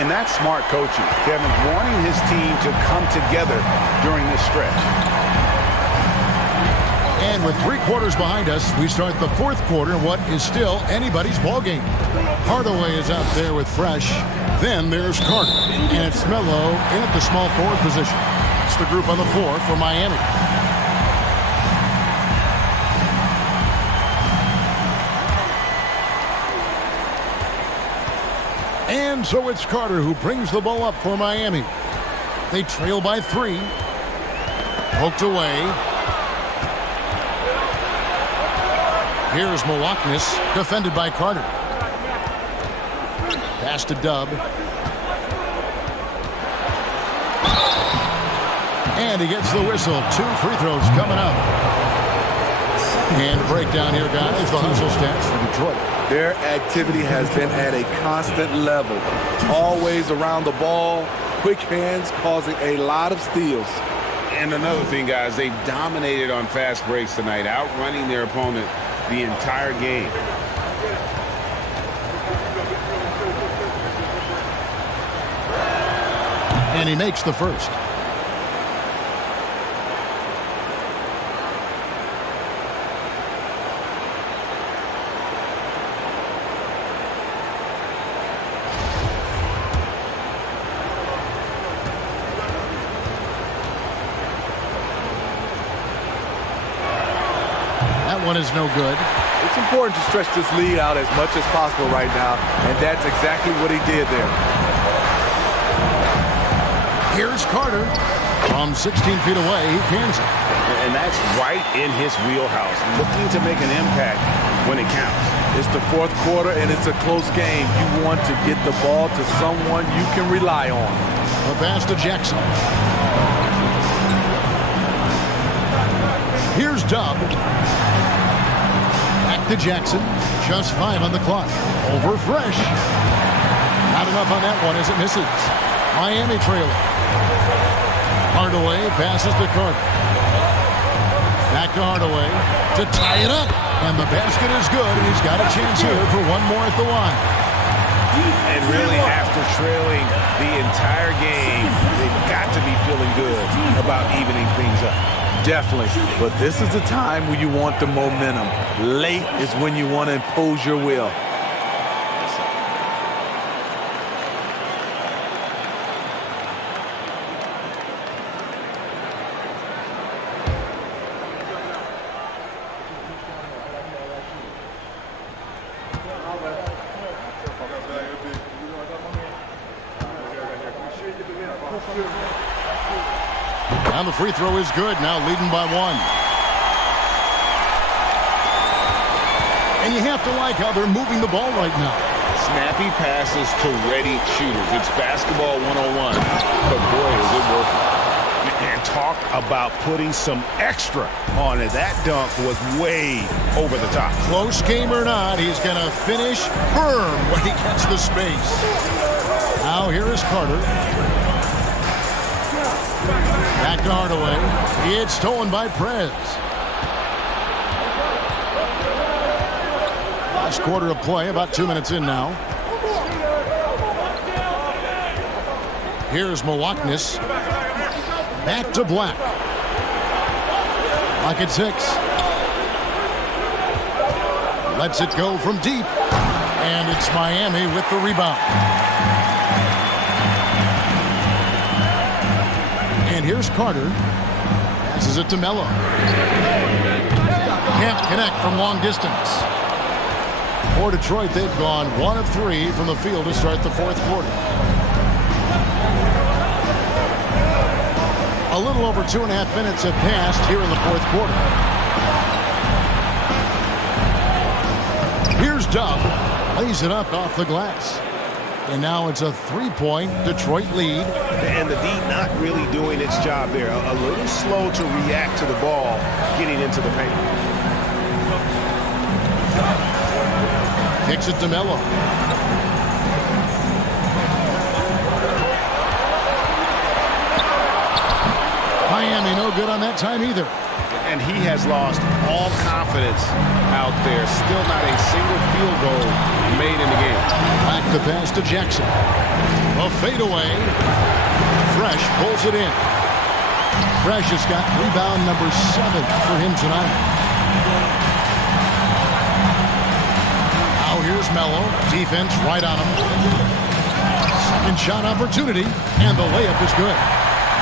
And that's smart coaching. Kevin wanting his team to come together during this stretch. And with 3 quarters behind us, we start the fourth quarter in what is still anybody's ballgame. Hardaway is out there with Fresh. Then there's Carter. And it's Melo in at the small forward position. It's the group on the floor for Miami. And so it's Carter who brings the ball up for Miami. They trail by 3. Poked away. Here's Milwaukee, defended by Carter. Pass to Dub. And he gets the whistle. 2 free throws coming up. And a breakdown here, guys. The hustle stats for Detroit. Their activity has been at a constant level. Always around the ball. Quick hands causing a lot of steals. And another thing, guys, they've dominated on fast breaks tonight, outrunning their opponent the entire game. And he makes the first. That one is no good. It's important to stretch this lead out as much as possible right now, and that's exactly what he did there. Here's Carter. From 16 feet away, he cans it. And that's right in his wheelhouse, looking to make an impact when it counts. It's the fourth quarter, and it's a close game. You want to get the ball to someone you can rely on. The pass to Jackson. Here's Dubb. Back to Jackson. Just 5 on the clock. Over Fresh. Not enough on that one as it misses. Miami trailing. Hardaway passes to Carter. Back to Hardaway to tie it up. And the basket is good, and he's got a chance here for one more at the line. And really, after trailing the entire game, they've got to be feeling good about evening things up. Definitely. But this is the time when you want the momentum. Late is when you want to impose your will. And the free throw is good, now leading by 1. And you have to like how they're moving the ball right now. Snappy passes to ready shooters. It's basketball 101. But boy, is it working. And talk about putting some extra on it. That dunk was way over the top. Close game or not, he's going to finish firm when he gets the space. Now here is Carter. Back to Hardaway. It's stolen by Prez. Last quarter of play, about 2 minutes in now. Here's Milwaukee. Back to Black. Black at 6. Lets it go from deep. And it's Miami with the rebound. And here's Carter. Passes it to Melo. Can't connect from long distance. For Detroit, they've gone 1 of 3 from the field to start the fourth quarter. A little over 2.5 minutes have passed here in the fourth quarter. Here's Dubb. Lays it up off the glass. And now it's a 3-point Detroit lead. And the D not really doing its job there. A little slow to react to the ball getting into the paint. Kicks it to Melo. Miami no good on that time either. And he has lost all confidence out there. Still not a single field goal made in the game. Back the pass to Jackson. A fadeaway. Fresh pulls it in. Fresh has got rebound number 7 for him tonight. Now here's Melo. Defense right on him. Second shot opportunity. And the layup is good.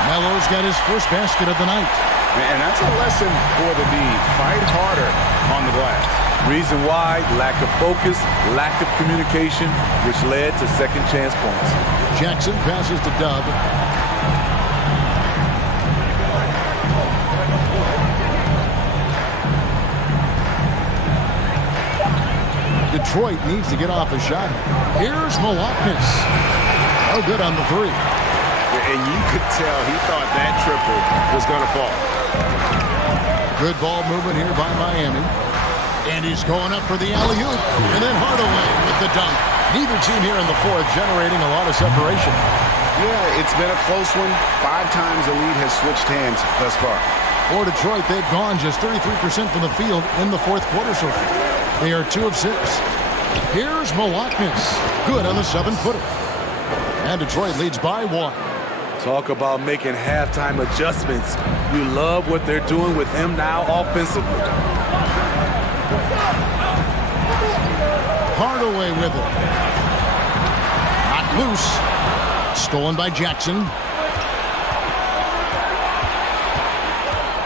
Melo's got his first basket of the night. And that's a lesson for the D. Fight harder on the glass. Reason why, lack of focus, lack of communication, which led to second chance points. Jackson passes to Dubb. Detroit needs to get off a shot. Here's Milwaukee. Oh, good on the 3. And you could tell he thought that triple was going to fall. Good ball movement here by Miami. And he's going up for the alley-oop. And then Hardaway with the dunk. Neither team here in the fourth generating a lot of separation. Yeah, it's been a close one. 5 times the lead has switched hands thus far. For Detroit, they've gone just 33% from the field in the fourth quarter so far. They are 2 of 6. Here's Milwaukee. Good on the 7-footer. And Detroit leads by 1. Talk about making halftime adjustments. You love what they're doing with him now offensively. Hardaway with it. Not loose. Stolen by Jackson.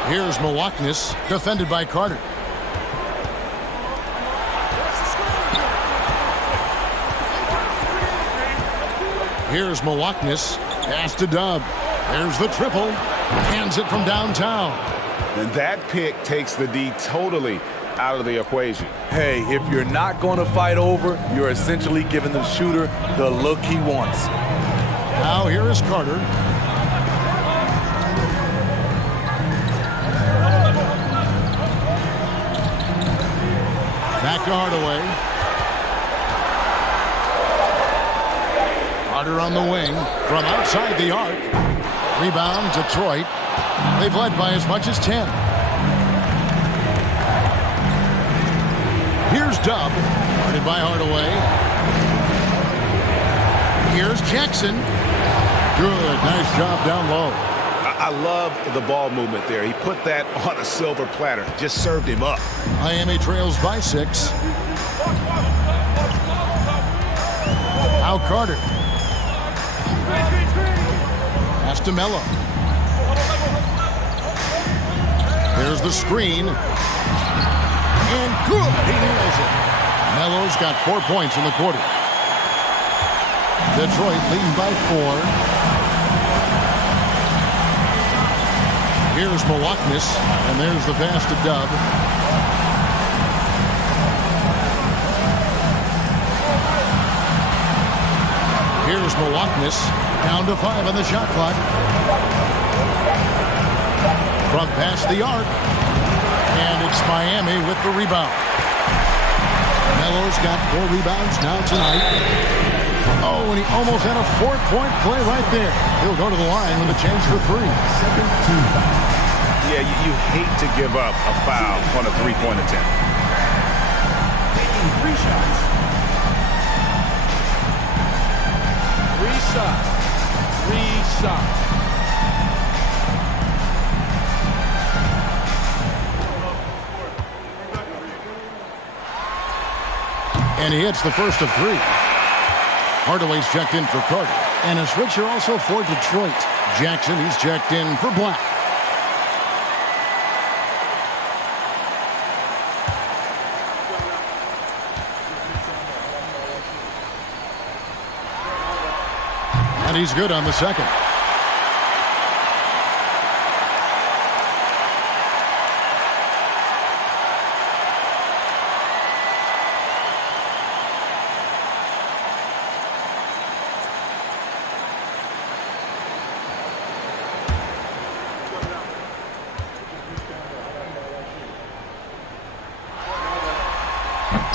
Here's Milwaukee, defended by Carter. Here's Malaknis. Pass to Dub. There's the triple. Hands it from downtown. And that pick takes the D totally out of the equation. Hey, if you're not going to fight over, you're essentially giving the shooter the look he wants. Now here is Carter. Back to Hardaway. Carter on the wing from outside the arc. Rebound, Detroit. They've led by as much as 10. Here's Dub. Guarded by Hardaway. Here's Jackson. Good. Nice job down low. I love the ball movement there. He put that on a silver platter. Just served him up. Miami trails by 6. Now Carter. Pass to Melo. There's the screen. And good. He nails it. Melo's got 4 points in the quarter. Detroit leading by 4. Here's Malaknis, and there's the pass to Dub. Here's Malaknis, down to 5 on the shot clock. From past the arc, and it's Miami with the rebound. Melo's got 4 rebounds now tonight. Oh, and he almost had a 4-point play right there. He'll go to the line with a chance for 3. Yeah, you hate to give up a foul on a 3-point attempt. Taking 3 shots. 3 shots. 3 shots. And he hits the first of 3. Hardaway's checked in for Carter. And a switcher also for Detroit. Jackson, he's checked in for Black. And he's good on the second.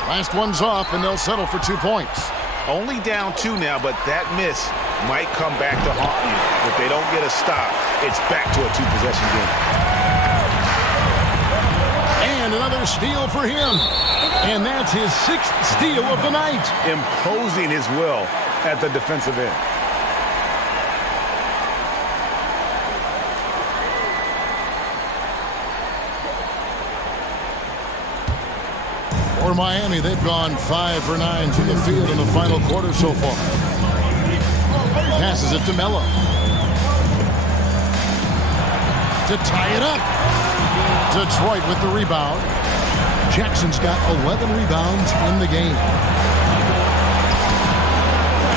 Last one's off, and they'll settle for 2 points. Only down 2 now, but that miss might come back to haunt you. If they don't get a stop, it's back to a 2-possession game. And another steal for him. And that's his 6th steal of the night. Imposing his will at the defensive end. For Miami, they've gone 5 for 9 from the field in the final quarter so far. Passes it to Melo. To tie it up. Detroit with the rebound. Jackson's got 11 rebounds in the game.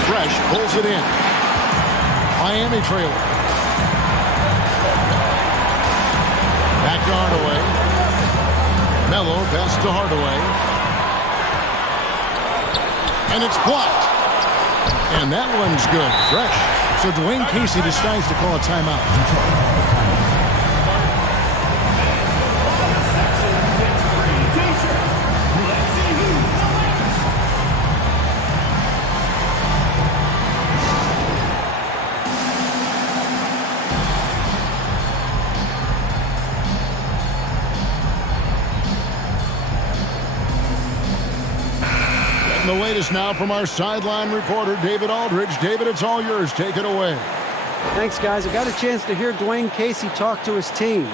Fresh pulls it in. Miami trailer. Back to Hardaway. Melo pass to Hardaway. And it's blocked. And that one's good. Fresh. So Dwayne Casey decides to call a timeout. The latest now from our sideline reporter, David Aldridge. David, it's all yours. Take it away. Thanks, guys. I got a chance to hear Dwayne Casey talk to his team.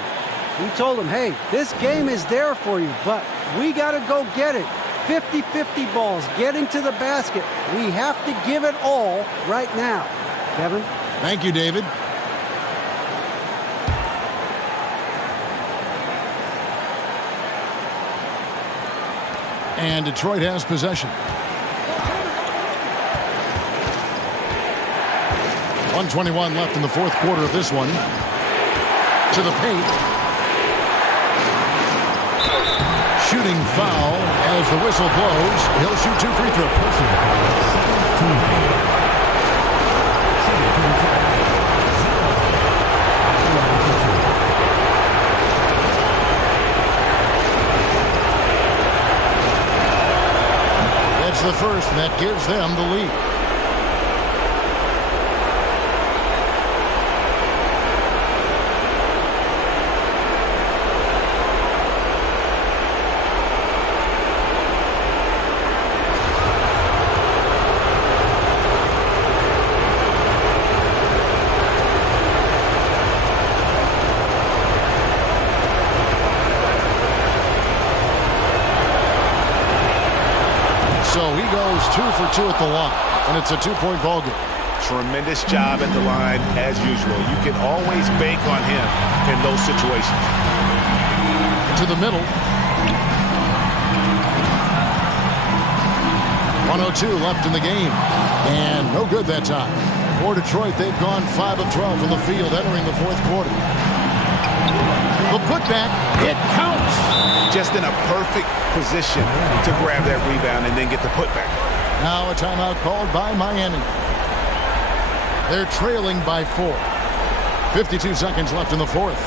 He told them, hey, this game is there for you, but we got to go get it. 50-50 balls, getting to the basket. We have to give it all right now. Kevin? Thank you, David. And Detroit has possession. 1:21 left in the fourth quarter of this one. To the paint. Shooting foul as the whistle blows. He'll shoot 2 free throws. That's the first, and that gives them the lead. So he goes 2 for 2 at the line, and it's a 2-point ball game. Tremendous job at the line, as usual. You can always bank on him in those situations. To the middle. 1:02 left in the game, and no good that time. For Detroit, they've gone 5 of 12 from the field entering the fourth quarter. The putback, it counts. Just in a perfect position to grab that rebound and then get the putback. Now a timeout called by Miami. They're trailing by 4. 52 seconds left in the fourth.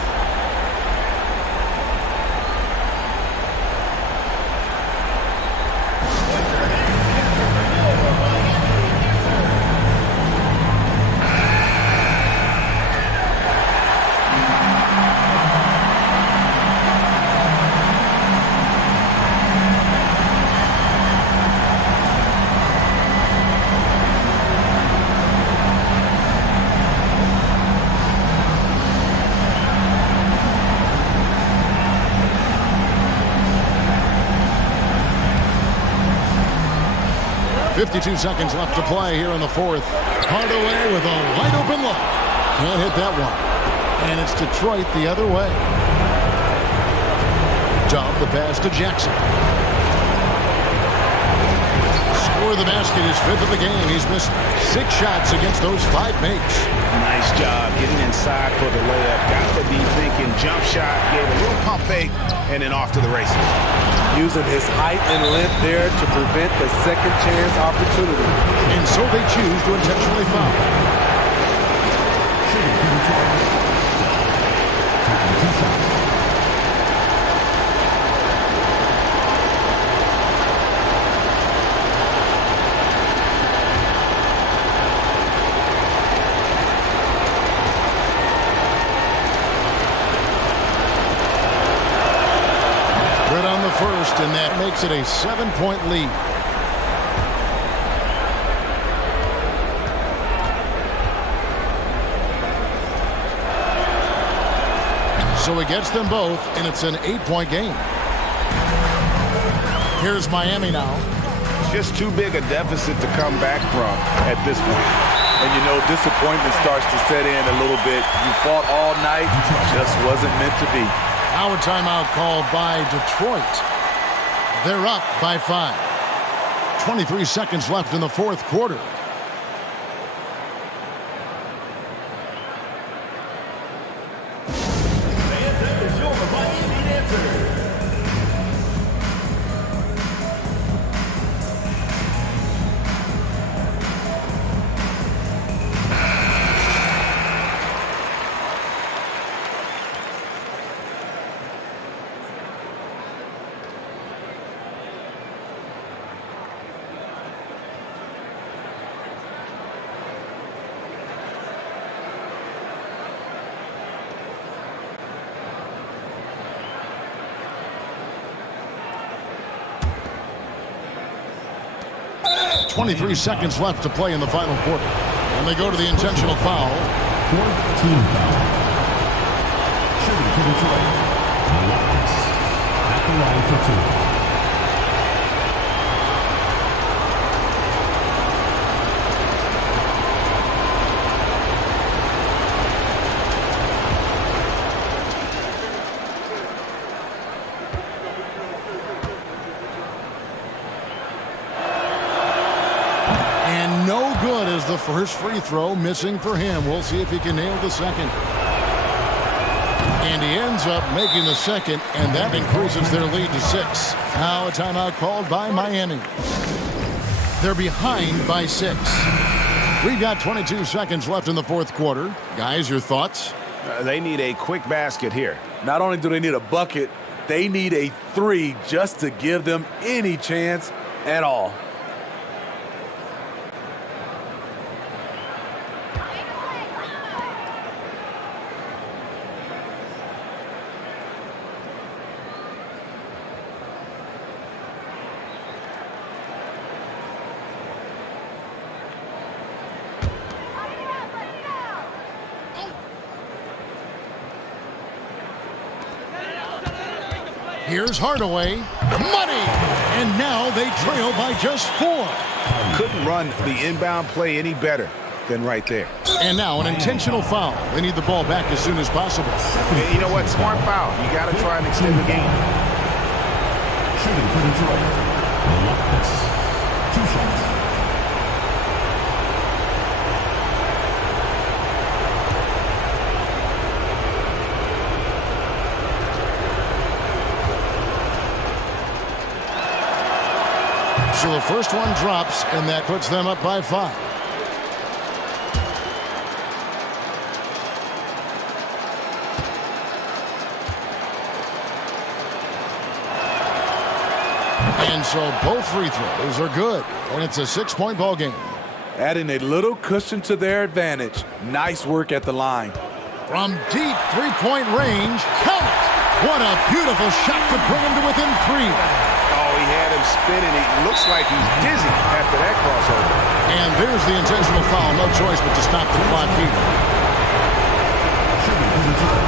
.52 seconds left to play here in the fourth. Hardaway with a wide open look. Can't hit that one. And it's Detroit the other way. Job the pass to Jackson. Score the basket, his 5th of the game. He's missed 6 shots against those 5 makes. Nice job getting inside for the layup. Got to be thinking jump shot, gave a little pump fake, and then off to the races. Using his height and length there to prevent the second chance opportunity. And so they choose to intentionally foul. First, and that makes it a 7-point lead. So he gets them both, and it's an 8-point game. Here's Miami now. Just too big a deficit to come back from at this point. And you know, disappointment starts to set in a little bit. You fought all night, just wasn't meant to be. Now a timeout called by Detroit. They're up by 5. 23 seconds left in the fourth quarter. .23 seconds left to play in the final quarter. And they go to the intentional foul. 4th team foul. Shooting for Detroit. Hellcats at the line for 2. no good as the first free throw missing for him. We'll see if he can nail the second. And he ends up making the second, and that increases their lead to 6. Now a timeout called by Miami. They're behind by 6. We've got 22 seconds left in the fourth quarter. Guys, your thoughts? They need a quick basket here. Not only do they need a bucket, they need a 3 just to give them any chance at all. Here's Hardaway. Money! And now they trail by just 4. Couldn't run the inbound play any better than right there. And now an intentional foul. They need the ball back as soon as possible. And you know what? Smart foul. You got to try and extend the game. Shooting for Detroit. Hellcats. 2 shots. So the first one drops, and that puts them up by 5. And so both free throws are good, and it's a 6-point ball game. Adding a little cushion to their advantage. Nice work at the line. From deep 3-point range, count it! What a beautiful shot to bring him to within 3. Oh, he had him spinning. It looks like he's dizzy after that crossover. And there's the intentional foul. No choice but to stop the clock here. Shooting for Detroit.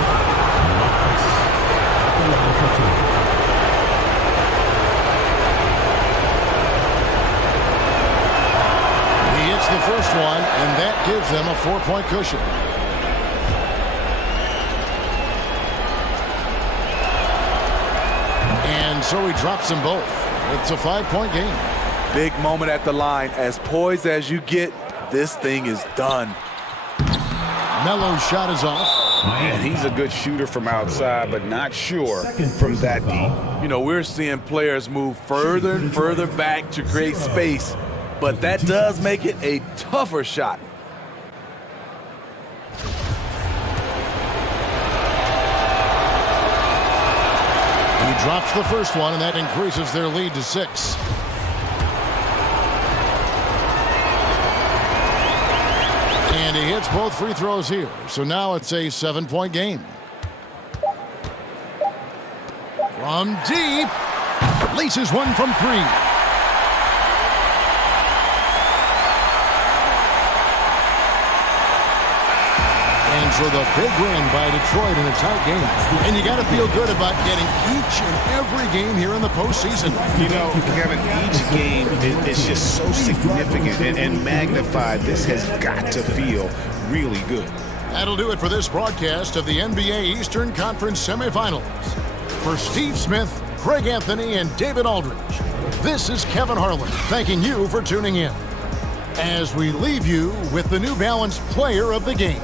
Hellcats. At the line for 2. He hits the first one, and that gives them a 4-point cushion. And so he drops them both. It's a 5-point game. Big moment at the line. As poised as you get, this thing is done. Melo's shot is off. And he's a good shooter from outside, but not sure from that deep. You know, we're seeing players move further and further back to create space, but that does make it a tougher shot. He drops the first one, and that increases their lead to 6. And he hits both free throws here. So now it's a 7-point game. From deep, laces one from 3. And so the big win by Detroit in a tight game. And you got to feel good about getting each and every game here in the postseason. You know, Kevin, each game is just so significant and magnified. This has got to feel really good. That'll do it for this broadcast of the NBA Eastern Conference semifinals. For Steve Smith, Craig Anthony, and David Aldridge, this is Kevin Harlan thanking you for tuning in as we leave you with the New Balance Player of the Game.